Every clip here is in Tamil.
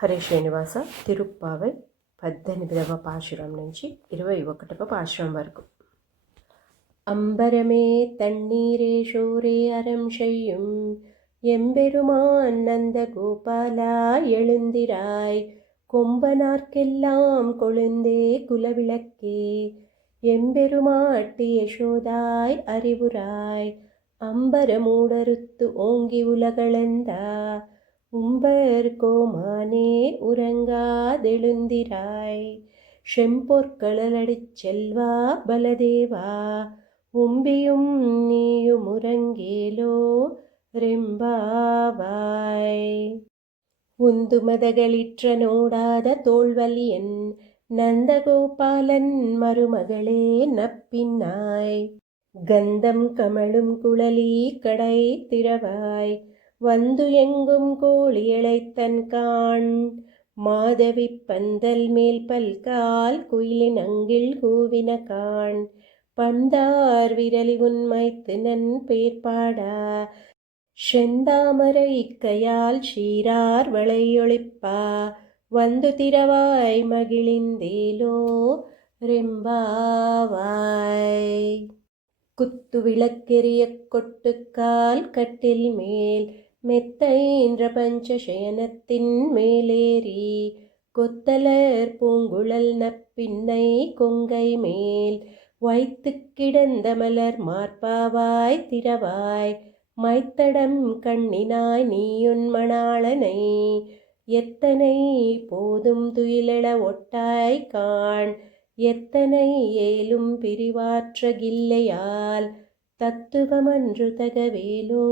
హరే శ్రీనివాస తిరుప్పావై 18వ పాశురం నుంచి 21వ పాశురం వరకు. அம்பரமே தண்ணீரே ஷோரே அறம் செய்யும் எம்பெருமான் நந்த கோபாலா எழுந்திராய், கொம்பனார்க்கெல்லாம் கொழுந்தே குலவிளக்கே எம்பெருமாட்டி யசோதாய் அறிவுராய், அம்பர மூடறுத்து ஓங்கி உலகளந்தா உம்பர் கோமானே உறங்காதெழுந்திராய், செம்பொற்களலடிச் செல்வா பலதேவா உம்பியும் நீயும் உறங்கேலோ ரெம்பாவாய். உந்துமதகளிற்ற நோடாத தோள்வலியன் நந்தகோபாலன் மருமகளே நப்பின்னாய், கந்தம் கமழும் குழலி கடை திறவாய் வந்து எங்கும் கோழி இழைத்தன் காண், மாதவி பந்தல் மேல் பல்கால் குயிலின் அங்கில் கூவின காண், பந்தார் விரலி உன்மைத்து நன் பேர்பாடா செந்தாமரை கையால் சீரார் வளையொளிப்பா வந்து திரவாய் மகிழிந்தேலோ ரெம்பாவாய். குத்து விளக்கெரிய கொட்டுக்கால் கட்டில் மேல் மெத்தைன்ற பஞ்சசயனத்தின் மேலேறி, கொத்தலர் பூங்குழல் நப்பின்னை கொங்கை மேல் வைத்து கிடந்த மலர் மார்பாவாய் திரவாய், மைத்தடம் கண்ணினாய் நீயுன் மணாளனை எத்தனை போதும் துயிலெழ ஒட்டாய் காண், எத்தனை ஏலும் பிரிவாற்ற கில்லையால் தத்துவமன்று தகவேலோ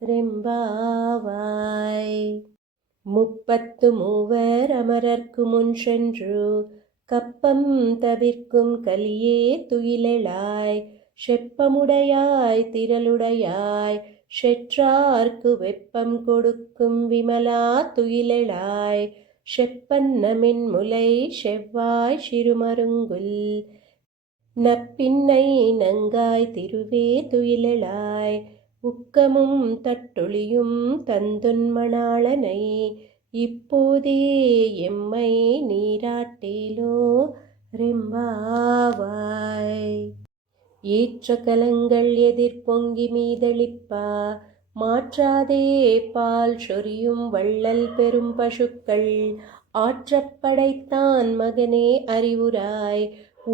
ரெம்பாவாய். 33 அமரர்க்கு முன் சென்று கப்பம் தவிர்க்கும் கலியே துயிலெழாய், செப்பமுடையாய் திரளுடையாய் செற்றார்க்கு வெப்பம் கொடுக்கும் விமலா துயிலெழாய், செப்பன்னமின் முலை செவ்வாய் சிறுமருங்குல் நப்பின்னை நங்காய் திருவே துயிலெழாய், உக்கமும் தட்டொழியும் தந்துன் மணாளனை இப்போதே எம்மை நீராட்டேலோ ரெம்பாவாய். ஏற்ற கலங்கள் எதிர்பொங்கி மீதளிப்பா மாற்றாதே பால் சொரியும் வள்ளல் பெரும் பசுக்கள், ஆற்றப்படைத்தான் மகனே அறிவுராய்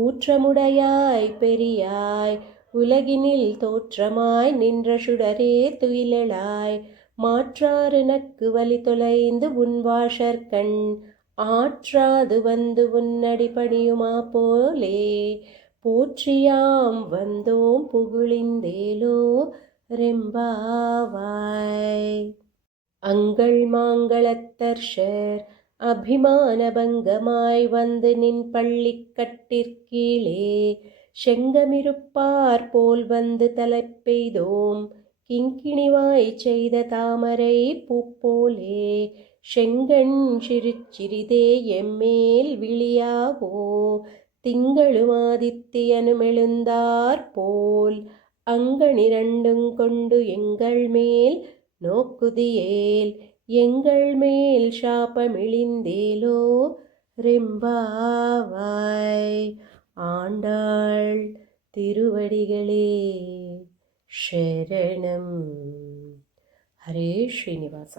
ஊற்றமுடையாய் பெரியாய் உலகினில் தோற்றமாய் நின்ற சுடரே துயிலெழாய், மாற்றாறு நக்கு வலி தொலைந்து உன் வாஷர்கண் ஆற்றாது வந்து உன்னடி பணியுமா போலே, போற்றியாம் வந்தோம் புகழிந்தேலோ ரெம்பாவாய். அங்கள் மாங்களத்தர்ஷர் அபிமான பங்கமாய் வந்து நின் பள்ளிக்கட்டிற்கீழே, செங்கமிருப்பார் போல் வந்து தலைப்பெய்தோம் கிங்கிணிவாய் செய்த தாமரை பூப்போலே, செங்கண் சிறிதே எம்மேல் விழியாவோ திங்களும் ஆதித்தியனும் எழுந்தார் போல், அங்கனிரண்டுங் கொண்டு எங்கள் மேல் நோக்குதியேல் எங்கள் மேல் சாபமிழிந்தேலோ ரெம்பாவாய். ஆண்டாள் திருவடிகளே சரணம். ஹரே ஸ்ரீனிவாச.